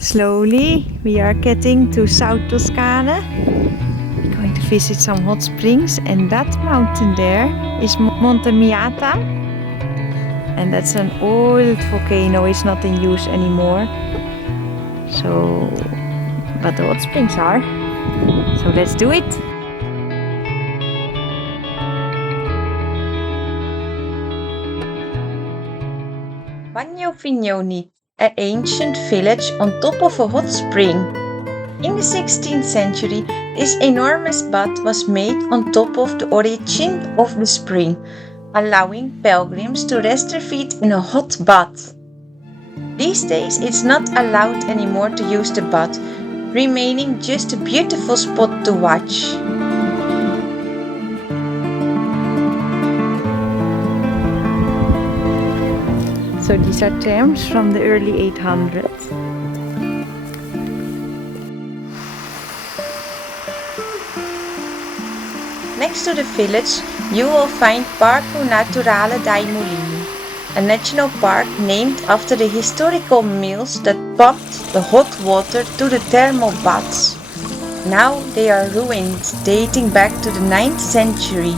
Slowly we are getting to South Tuscany. We're going to visit some hot springs, and that mountain there is Monte Miata, and that's an old volcano. It's not in use anymore. So, but the hot springs are. So let's do it. Bagno Vignoni, an ancient village on top of a hot spring. In the 16th century, this enormous bath was made on top of the origin of the spring, allowing pilgrims to rest their feet in a hot bath. These days, it's not allowed anymore to use the bath, remaining just a beautiful spot to watch. So these are terms from the early 800s. Next to the village, you will find Parco Naturale dei Mulini, a national park named after the historical mills that pumped the hot water to the thermal baths. Now they are ruins dating back to the 9th century.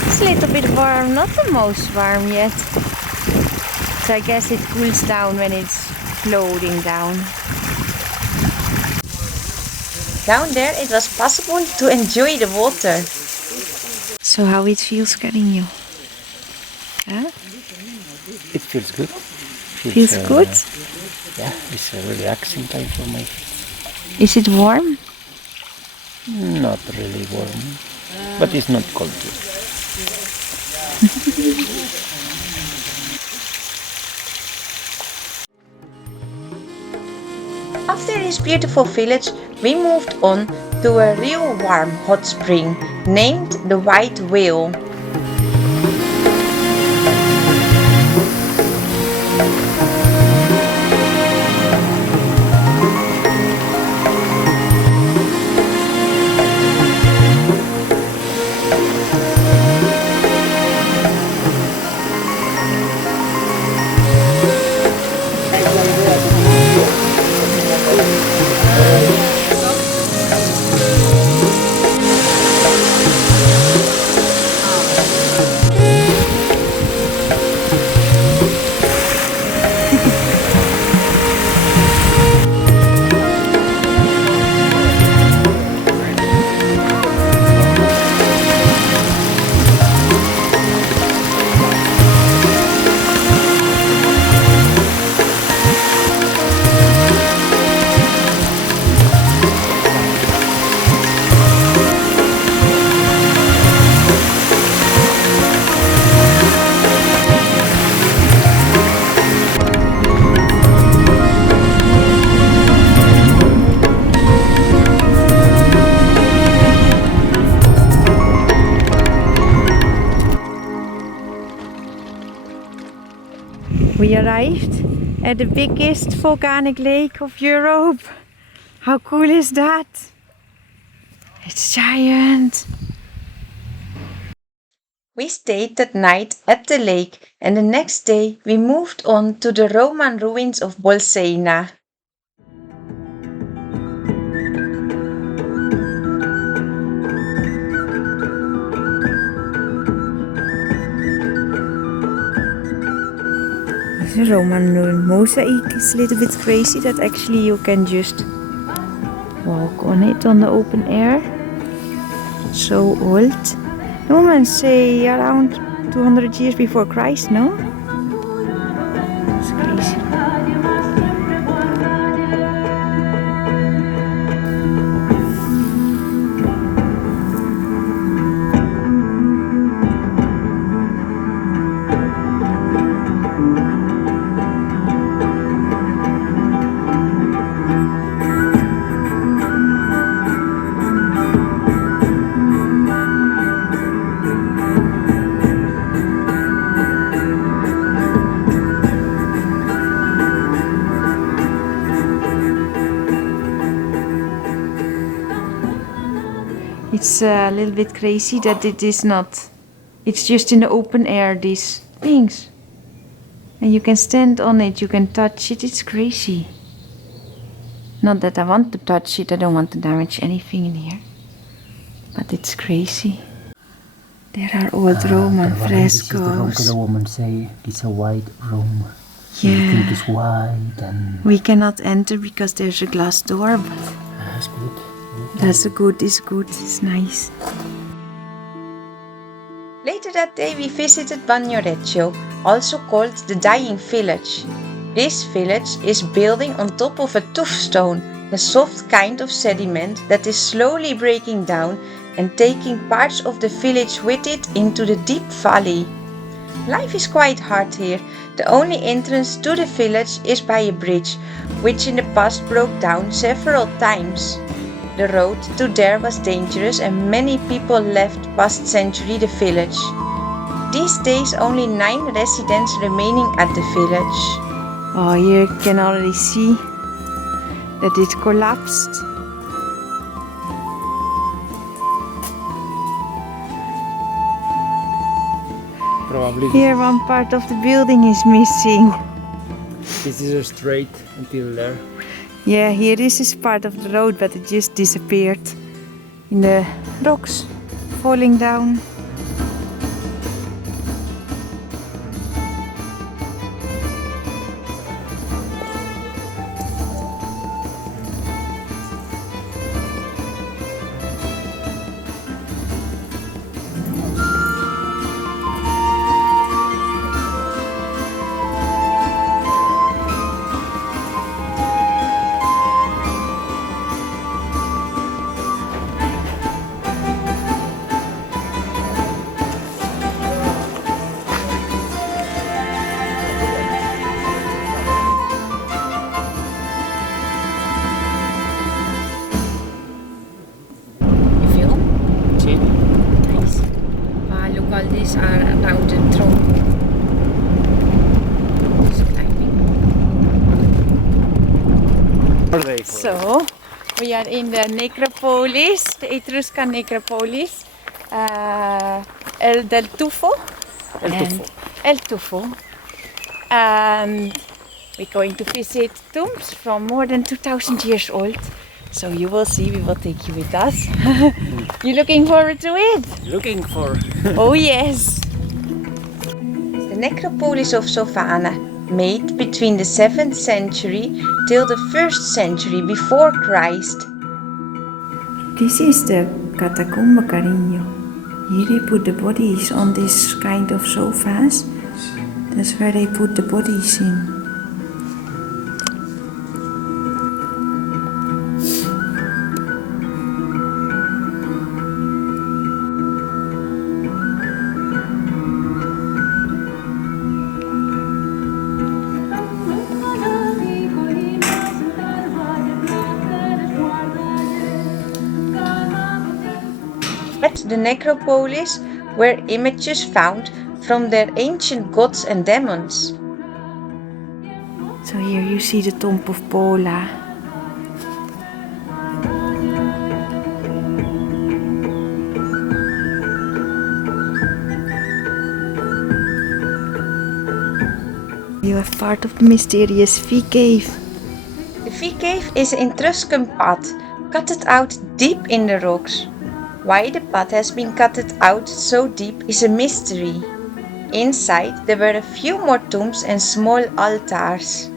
It's a little bit warm, not the most warm yet. So I guess it cools down when it's floating down. Down there it was possible to enjoy the water. So how it feels getting you? Huh? It feels good. Feels good? Yeah, it's a relaxing time for me. Is it warm? Not really warm, but it's not cold too. After this beautiful village, we moved on to a real warm hot spring named the White Whale. We arrived at the biggest volcanic lake of Europe. How cool is that? It's giant. We stayed that night at the lake, and the next day we moved on to the Roman ruins of Bolsena. The Roman mosaic is a little bit crazy that actually you can just walk on it on the open air. So old. Romans say around 200 years before Christ, no? It's crazy. It's a little bit crazy that it is not It's just in the open air, these things. And you can stand on it, you can touch it, it's crazy. Not that I want to touch it, I don't want to damage anything in here. But it's crazy. There are old Roman frescoes. The woman say it's a white room. Yeah. You think it's white and... We cannot enter because there's a glass door, but That's good. that's good, it's nice. Later that day we visited Bagnoregio, also called the Dying Village. This village is building on top of a tuff stone, a soft kind of sediment that is slowly breaking down and taking parts of the village with it into the deep valley. Life is quite hard here. The only entrance to the village is by a bridge, which in the past broke down several times. The road to there was dangerous and many people left past century the village. These days only 9 residents remaining at the village. Oh, here you can already see that it collapsed. Probably Here one part of the building is missing. this is a straight until there. Yeah, here this is part of the road, but it just disappeared in the rocks falling down. All these are around the throne. So, we are in the necropolis, the Etruscan necropolis, del Tufo. El Tufo. And we're going to visit tombs from more than 2000 years old. So you will see, we will take you with us. You looking forward to it? Looking for. Oh yes! The necropolis of Sovana, made between the 7th century till the 1st century before Christ. This is the catacomba Carigno. Here they put the bodies on this kind of sofas. That's where they put the bodies in. At the necropolis were images found from their ancient gods and demons. So here you see the tomb of Pola. You have part of the mysterious Vie cave. The Vie cave is an Etruscan path cut out deep in the rocks. Why the path has been cut out so deep is a mystery. Inside there were a few more tombs and small altars.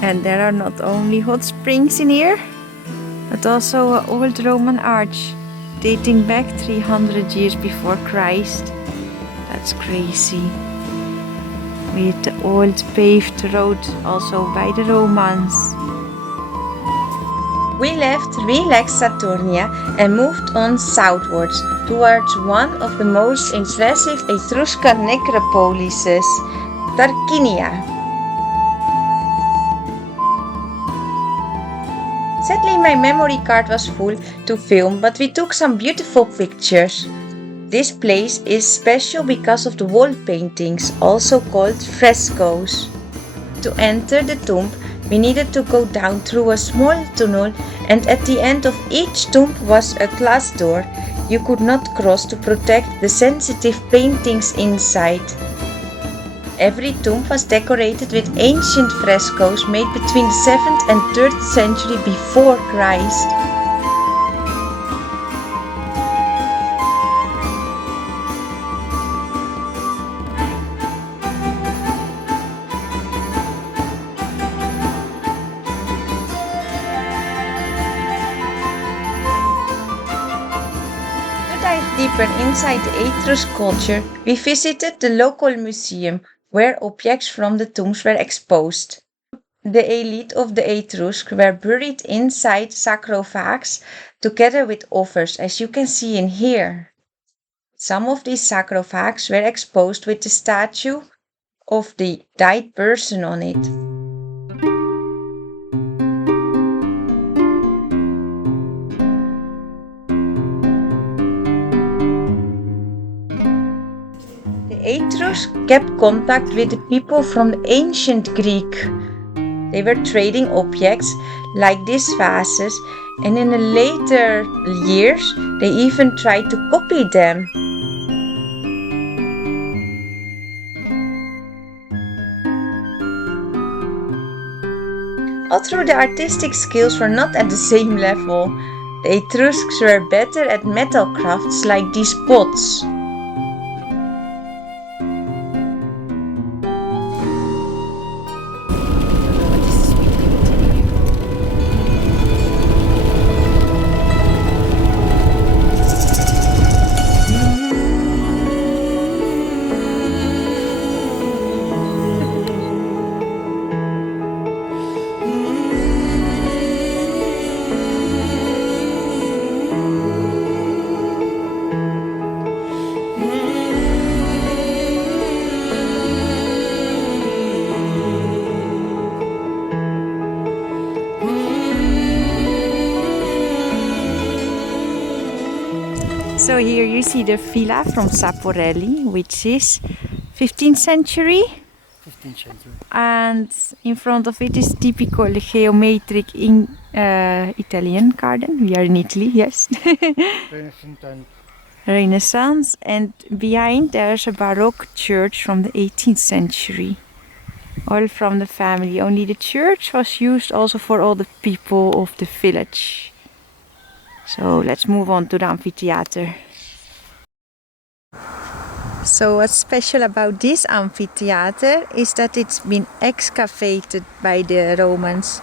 And there are not only hot springs in here, but also an old Roman arch dating back 300 years before Christ. That's crazy. With the old paved road also by the Romans. We left relaxed Saturnia and moved on southwards towards one of the most impressive Etruscan necropolises, Tarquinia. Sadly, my memory card was full to film, but we took some beautiful pictures. This place is special because of the wall paintings, also called frescoes. To enter the tomb, we needed to go down through a small tunnel, and at the end of each tomb was a glass door you could not cross to protect the sensitive paintings inside. Every tomb was decorated with ancient frescoes made between the 7th and 3rd century before Christ. Deeper inside the Etrusc culture, we visited the local museum where objects from the tombs were exposed. The elite of the Etrusks were buried inside sarcophags together with others, as you can see in here. Some of these sarcophags were exposed with the statue of the died person on it. Etrusks kept contact with the people from the ancient Greek. They were trading objects like these vases, and in the later years they even tried to copy them. Although the artistic skills were not at the same level, the Etrusks were better at metal crafts like these pots. So here you see the villa from Saporelli, which is 15th century. 15th century. And in front of it is typical geometric Italian garden. We are in Italy, yes. Renaissance. And behind there's a Baroque church from the 18th century. All from the family. Only the church was used also for all the people of the village. So let's move on to the amphitheater. So what's special about this amphitheater is that it's been excavated by the Romans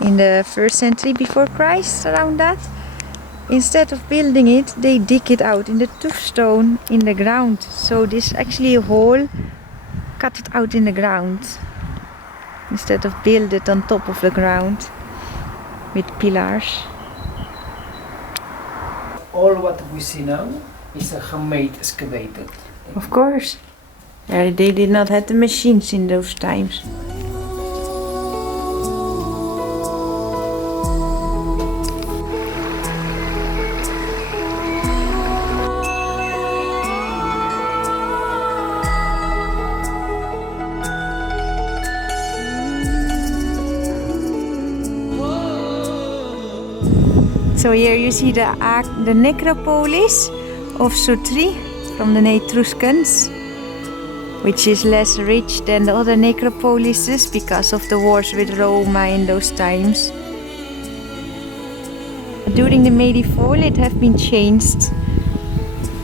in the 1st century before Christ, around that. Instead of building it, they dig it out in the tuff stone in the ground. So this is actually a hole cut it out in the ground instead of build it on top of the ground with pillars. All what we see now is a handmade excavated. Of course. They did not have the machines in those times. So here you see the necropolis of Sutri from the Etruscans, which is less rich than the other necropolises because of the wars with Roma in those times. During the medieval it have been changed.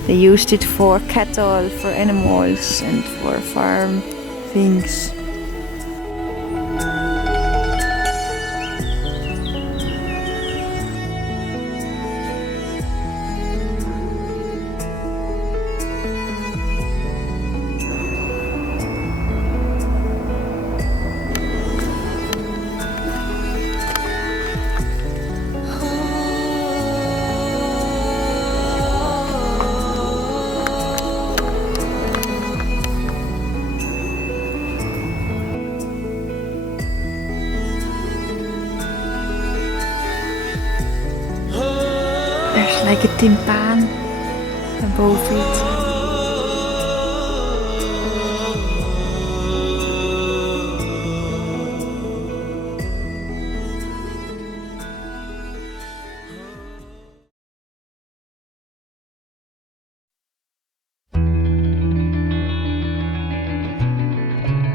They used it for cattle, for animals and for farm things. timpaan above it.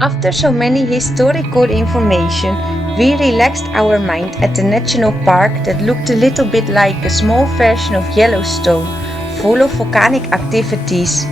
After so many historical information, we relaxed our mind at the national park that looked a little bit like a small version of Yellowstone, full of volcanic activities.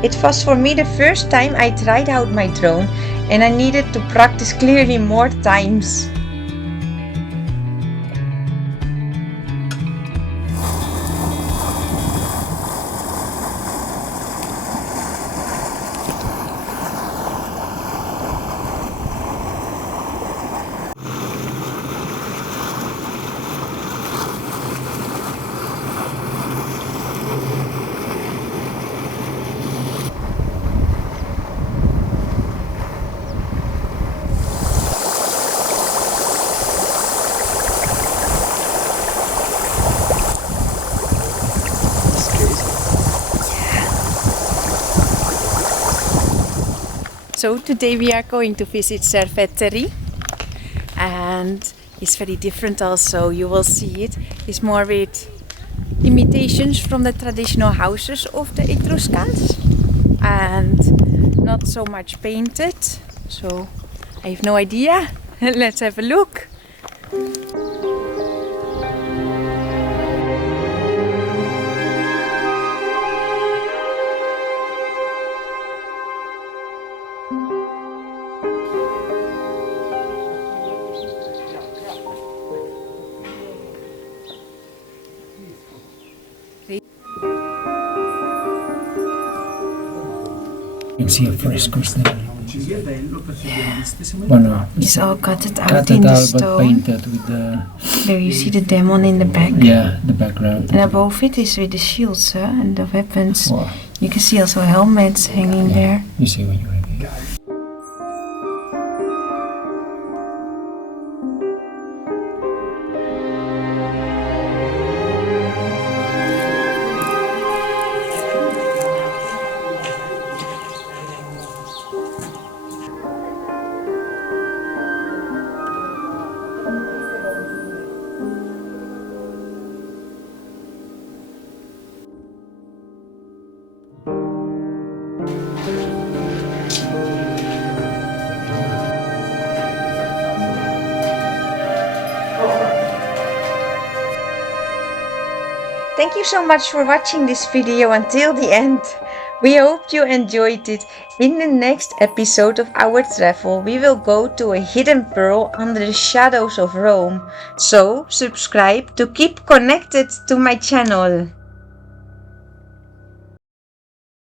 It was for me the first time I tried out my drone and I needed to practice clearly more times. So today we are going to visit Cerveteri, and it's very different also, you will see it. It's more with imitations from the traditional houses of the Etruscans and not so much painted, so I have no idea. Let's have a look. You can see a frescoes there. Bueno, It's all cut out cut in it the out but stone. painted with the, There you see the demon in the back. yeah, the background. And above it is with the shields and the weapons. Wow. You can see also helmets hanging there. You see when you're ready. Thank you so much for watching this video until the end. We hope you enjoyed it. In the next episode of our travel, we will go to a hidden pearl under the shadows of Rome. So subscribe to keep connected to my channel.